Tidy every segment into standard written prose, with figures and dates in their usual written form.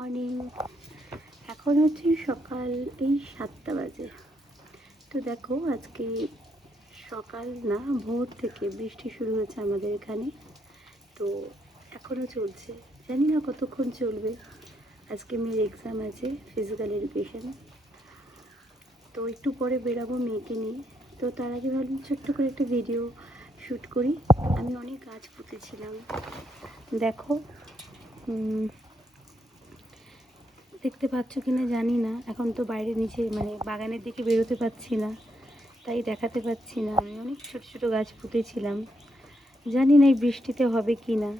Morning. এখন হচ্ছে সকাল এই 7টা বাজে। তো দেখো আজকে সকাল না ভোর থেকে বৃষ্টি শুরু হয়েছে আমাদের এখানে। তো এখনও চলছে, জানি না কতক্ষণ চলবে। আজকে মেয়ের এক্সাম আছে, ফিজিক্যাল এডুকেশন। তো একটু পরে বেরাবো মেয়েকে নিয়ে। তো তার আগে ভাবলাম ছোট্ট করে একটা ভিডিও শ্যুট করি। আমি অনেক গাছ পুঁতেছিলাম, দেখো দেখতে পাচ্ছ কিনা জানি না। এখন তো বাইরে নিচে মানে বাগানের দিকে বেরোতে পারছি না, তাই দেখাতে পাচ্ছি না। আমি অনেক ছোট ছোট গাছ পুঁতেছিলাম, জানি না এই বৃষ্টিতে হবে কি না।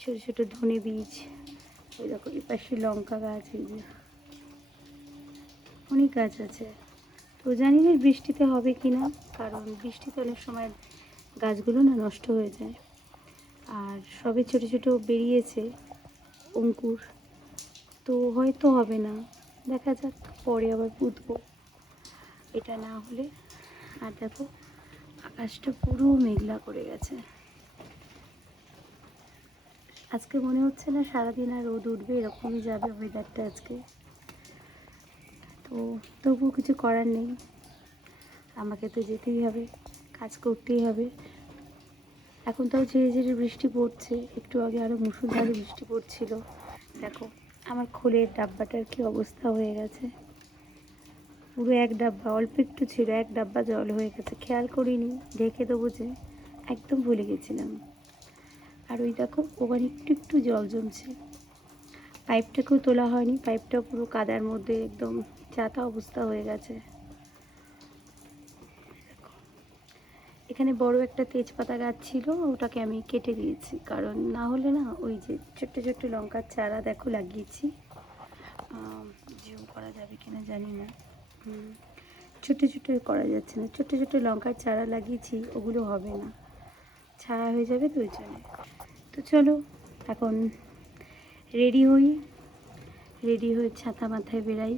ছোট ছোট ধনে বীজ, ওই দেখো এই পাশে লঙ্কা গাছ, এই যে অনেক গাছ আছে। তো জানি না বৃষ্টিতে হবে কি না, কারণ বৃষ্টিতে অনেক সময় গাছগুলো না নষ্ট হয়ে যায়। আর সবে ছোট ছোট বেরিয়েছে অঙ্কুর, তো হয়তো হবে না, দেখা যাক, পরে আবার পুঁতবো এটা না হলে। আর দেখো আকাশটা পুরো মেঘলা করে গেছে। আজকে মনে হচ্ছে না সারাদিন আর রোদ উঠবে, এরকমই যাবে ওয়েদারটা আজকে। তো তবুও কিছু করার নেই, আমাকে তো যেতেই হবে, কাজ করতেই হবে। এখন তাও ঝিরে ঝিরে বৃষ্টি পড়ছে, একটু আগে আরও মুষলধারে বৃষ্টি পড়ছিল। দেখো আমার খোলের ডাব্বাটার কি অবস্থা হয়ে গেছে, পুরো এক ডাব্বা, অল্প একটু ছিল, এক ডাব্বা জল হয়ে গেছে। খেয়াল করিনি, ঢেকে দেবো যে, একদম ভুলে গেছিলাম। আর ওই দেখো ওখানে একটু একটু জল জমছে। পাইপটাকেও তোলা হয়নি, পাইপটা পুরো কাদার মধ্যে একদম যাতা অবস্থা হয়ে গেছে। এখানে বড় একটা তেজপাতা গাছ ছিল, ওটাকে আমি কেটে দিয়েছি, কারণ না হলে না ওই যে ছোট্ট ছোট্ট লঙ্কার চারা দেখো লাগিয়েছি, জুম করা যাবে কিনা জানি না, ছোটো ছোটো করা যাচ্ছে না, ছোট্ট ছোট্ট লঙ্কার চারা লাগিয়েছি, ওগুলো হবে না, ছাড়া হয়ে যাবে, তো ওই জন্য। তো চলো এখন রেডি হই, রেডি হয়ে ছাতা মাথায় বেরাই।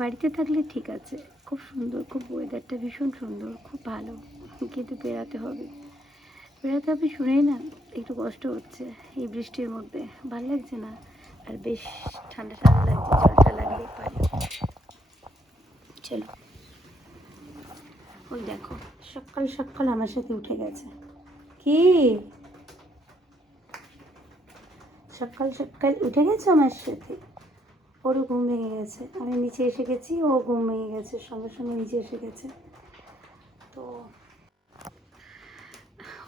বাড়িতে থাকলে ঠিক আছে, খুব সুন্দর, খুব ওয়েদারটা ভীষণ সুন্দর, খুব ভালো, কিন্তু বেরাতে হবে, বেরাতে হবে শুনেই না একটু কষ্ট হচ্ছে এই বৃষ্টির মধ্যে, ভালো লাগছে না। আর বেশ ঠান্ডা ঠান্ডা লাগছে, জলটা লাগলেই পারে। চলো, ওই দেখো সকাল সকাল আমার সাথে উঠে গেছে। কি সকাল সকাল উঠে গেছে আমার সাথে? ওরও ঘুম ভেঙে গেছে, আমি নিচে এসে গেছি, ও ঘুম ভেঙে গেছে, সঙ্গে সঙ্গে নিচে এসে গেছে। তো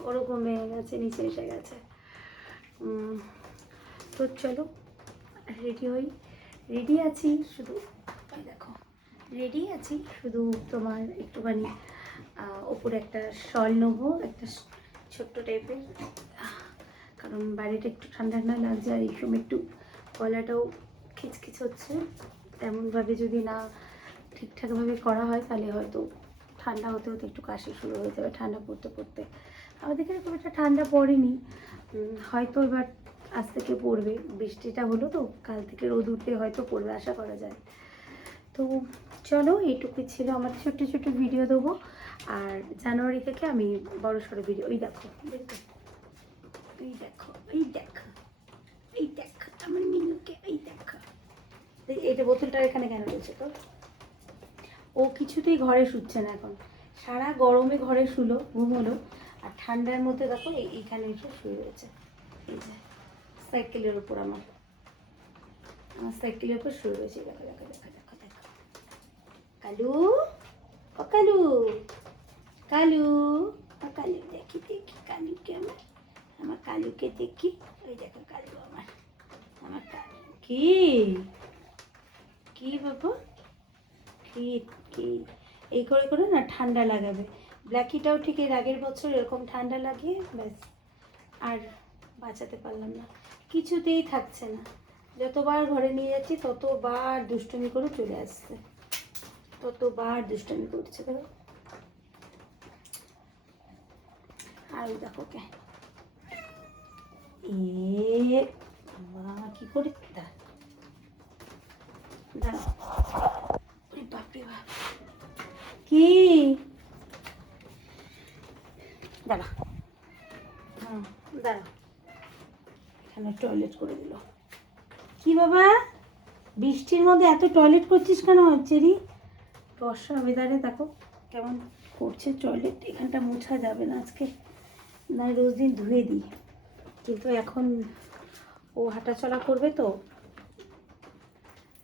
ওরও ঘুম ভেঙে গেছে, নিচে এসে গেছে। তো চলো রেডি হই, রেডি আছি শুধু, দেখো রেডি আছি শুধু, তোমার একটুখানি ওপরে একটা শল নেবো, একটা ছোট্ট টাইপের, কারণ বাড়িটা একটু ঠান্ডা ঠান্ডা লাগছে, আর এই সময় একটু গলাটাও খিচখিচ হচ্ছে। তেমনভাবে যদি না ঠিকঠাকভাবে করা হয় তাহলে হয়তো ঠান্ডা হতে হতে একটু কাশি শুরু হয়ে যাবে, ঠান্ডা পড়তে পড়তে। আমাদের এখানে খুব একটা ঠান্ডা পড়েনি, হয়তো এবার আজ থেকে পড়বে, বৃষ্টিটা হলো তো, কাল থেকে রোদ উঠলে হয়তো পড়বে, আশা করা যায়। তো চলো, এইটুকুই ছিল আমার ছোট্ট ছোট্ট ভিডিও দেবো। আর জানুয়ারি থেকে আমি বড় সড়ো ভিডিও, ওই দেখো এই দেখো এই দেখো এই দেখো আমার মিনুকে, এই দেখো এইটা বোতলটা এখানে কেন রয়েছে তো? ও কিছুতেই ঘরে শুচ্ছে না এখন, সারা গরমে ঘরে শুলো, ঘুমোলো, আর ঠান্ডার মধ্যে দেখো এইখানে এসে শুয়ে রয়েছে, এই যে সাইকেলের ওপর, আমার সাইকেলের ওপর শুয়ে রয়েছে। দেখো দেখো দেখো দেখো দেখো, কালু, ও কালু, কালু, ও কালু, দেখি দেখি কালুকে, আমার কালুকে দেখি, ওই দেখো কালু, আমার কালু। কি কি বাবু, কি কি এই করে করে না ঠান্ডা লাগাবে। ব্ল্যাকিটাও ঠিক এর আগের বছর এরকম ঠান্ডা লাগিয়ে ব্যাস, আর বাঁচাতে পারলাম না, কিছুতেই থাকছে না। যতবার ঘরে নিয়ে যাচ্ছি ততবার দুষ্টুমি করে চলে আসছে, ততবার দুষ্টুমি করছে। দেখো, আর দেখো কে, এ বাবা কি করে, দাঁড়াও, বাপরে বাপ, কি দাঁড়া, দাঁড়া, এখানে টয়লেট করে দিল। কি বাবা, বৃষ্টির মধ্যে এত টয়লেট করছিস কেন চেরি? বর্ষা ওয়েদারে দেখো কেমন করছে টয়লেট। এখানটা মোছা যাবে না আজকে, না রোজ দিন ধুয়ে দিই, কিন্তু এখন ও হাঁটাচলা করবে তো,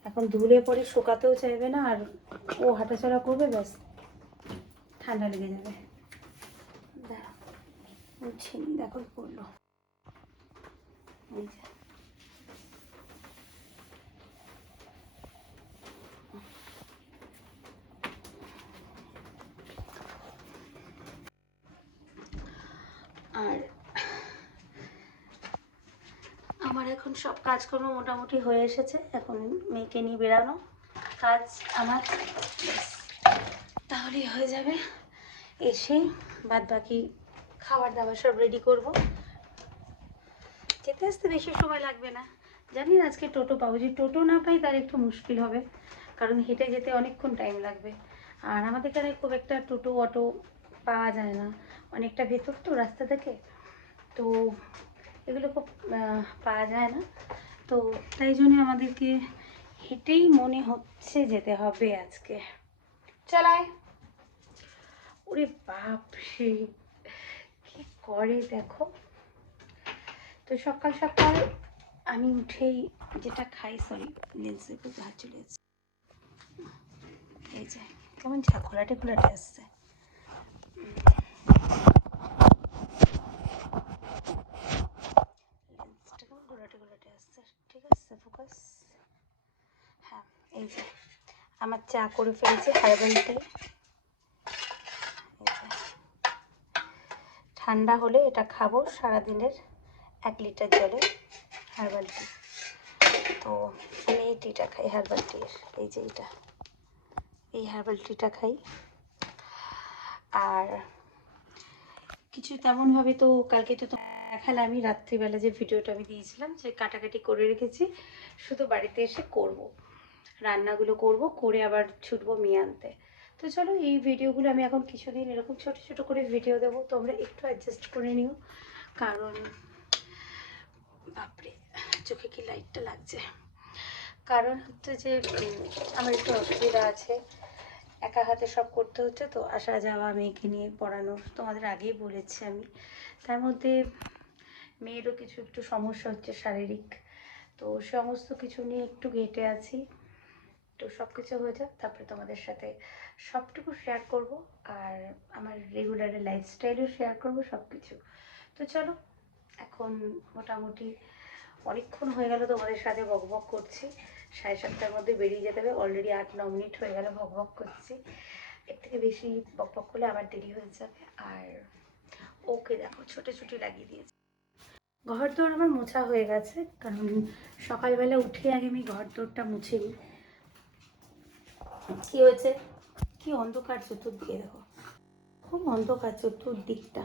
এখন ধুলে পরে শুকাতেও চাইবে না, আর ও হাঁটাচলা করবে, ব্যাস ঠান্ডা লেগে যাবে। বুঝছি, দেখো করলো। আর আমার এখন সব কাজকর্ম মোটামুটি হয়ে এসেছে, এখন মেয়েকে নিয়ে বেরানো কাজ আমার, তাহলেই হয়ে যাবে। এসে বাদ বাকি খাবার দাবার সব রেডি করব। যেতে আসতে বেশি সময় লাগবে না, জানি না আজকে টোটো পাবো, যদি টোটো না পাই তার একটু মুশকিল হবে, কারণ হেঁটে যেতে অনেকক্ষণ টাইম লাগবে। আর আমাদের এখানে খুব একটা টোটো অটো পাওয়া যায় না, অনেকটা ভেতর তো রাস্তা থেকে, তো এগুলো খুব পাওয়া যায় না, তো তাই জন্য আমাদেরকে হেঁটেই মনে হচ্ছে যেতে হবে আজকে। চালায়, ওরে বাপ রে কি করে দেখো। তো সকাল সকাল আমি উঠেই যেটা খাই, সরি লেন্সে একটু হাত চলে যাচ্ছে, এই যে কেমন ঘোলাটে ঘোলাটে আসছে, লেন্সটা কেমন ঘোলাটে ঘোলাটে আসছে, ঠিক আছে ফোকাস। হ্যাঁ, এই যে আমার চা করে ফেলছে হার্বালটাই, ঠান্ডা হলে এটা খাবো সারাদিনের 1 লিটার জলে, হার্বাল টি। তো আমি এই টিটা খাই, হার্বাল টির, এই যে এইটা, এই হার্বাল টিটা খাই। আর কিছু তেমনভাবে তো কালকে তো দেখালে আমি রাত্রিবেলা যে ভিডিওটা আমি দিয়েছিলাম, যে কাটাকাটি করে রেখেছি, শুধু বাড়িতে এসে করব, রান্নাগুলো করব, করে আবার ছুটবো মেয়ে আনতে। তো চলো, এই ভিডিওগুলো আমি এখন কিছুদিন এরকম ছোট ছোট করে ভিডিও দেবো, তোমরা একটু অ্যাডজাস্ট করে নিও, কারণ বাপরে চোখে কি লাইটটা লাগছে, কারণ হচ্ছে যে আমার একটু অসুবিধা আছে, একা হাতে সব করতে হচ্ছে, তো আসা যাওয়া, মেয়েকে নিয়ে পড়ানো, তোমাদের আগেই বলেছি আমি, তার মধ্যে মেয়েরও কিছু একটু সমস্যা হচ্ছে শারীরিক, তো সমস্ত কিছু নিয়ে একটু ঘেঁটে আছি। তো সব কিছু হয়ে যাক, তারপরে তোমাদের সাথে সবটুকু শেয়ার করব, আর আমার রেগুলার লাইফস্টাইলও শেয়ার করব সব কিছু। তো চলো, এখন মোটামুটি অনেকক্ষণ হয়ে গেল তোমাদের সাথে বকবক করছি, 7:30টার মধ্যে বেরিয়ে যেতে হবে, অলরেডি 8-9 মিনিট হয়ে গেল বকবক করছি, এর থেকে বেশি বকবক করলে আবার দেরি হয়ে যাবে। আর ওকে দেখো ছোটাছুটি লাগিয়ে দিয়েছে। ঘর দৌড় আমার মোছা হয়ে গেছে, কারণ সকালবেলা উঠে আগে আমি ঘর দৌড়টা মুছে নিই। কী হয়েছে, কি অন্ধকার চতুর্দিকে দেখো, খুব অন্ধকার চতুর্দিকটা।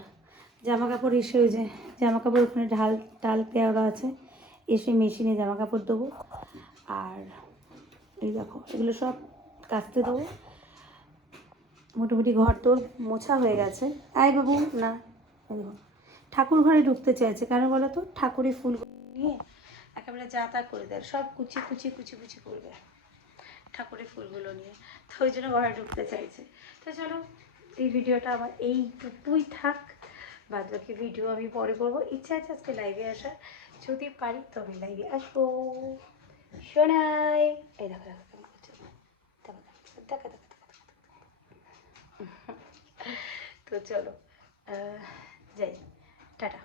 জামা কাপড় এসে, ওই যে জামা কাপড় ওখানে ঢাল টাল দেওয়া আছে, এসে মেশিনে জামা কাপড় দেবো, আর এই দেখো এগুলো সব কাচতে দেবো। মোটামুটি ঘর তোর মোছা হয়ে গেছে। আয় বাবু, না দেখো ঠাকুর ঘরে ঢুকতে চাইছে, কেন বলো তো, ঠাকুরের ফুল নিয়ে একেবারে যা তা করে দেয়, সব কুচি কুচি কুচি কুচি করবে ঠাকুরের ফুলগুলো নিয়ে, তো ওই জন্য ঘরে ঢুকতে চাইছে। তো চলো, এই ভিডিওটা আমার এইটুকুই থাক, বাদ বাকি ভিডিও আমি পরে করবো। ইচ্ছা আছে আজকে লাইভে আসার, যদি পারি তবে লাইভে আসবো। শোনাই, এই দেখো দেখো কেমন করছে, দেখো দেখো দেখো দেখো। তো চলো যাই, টাটা।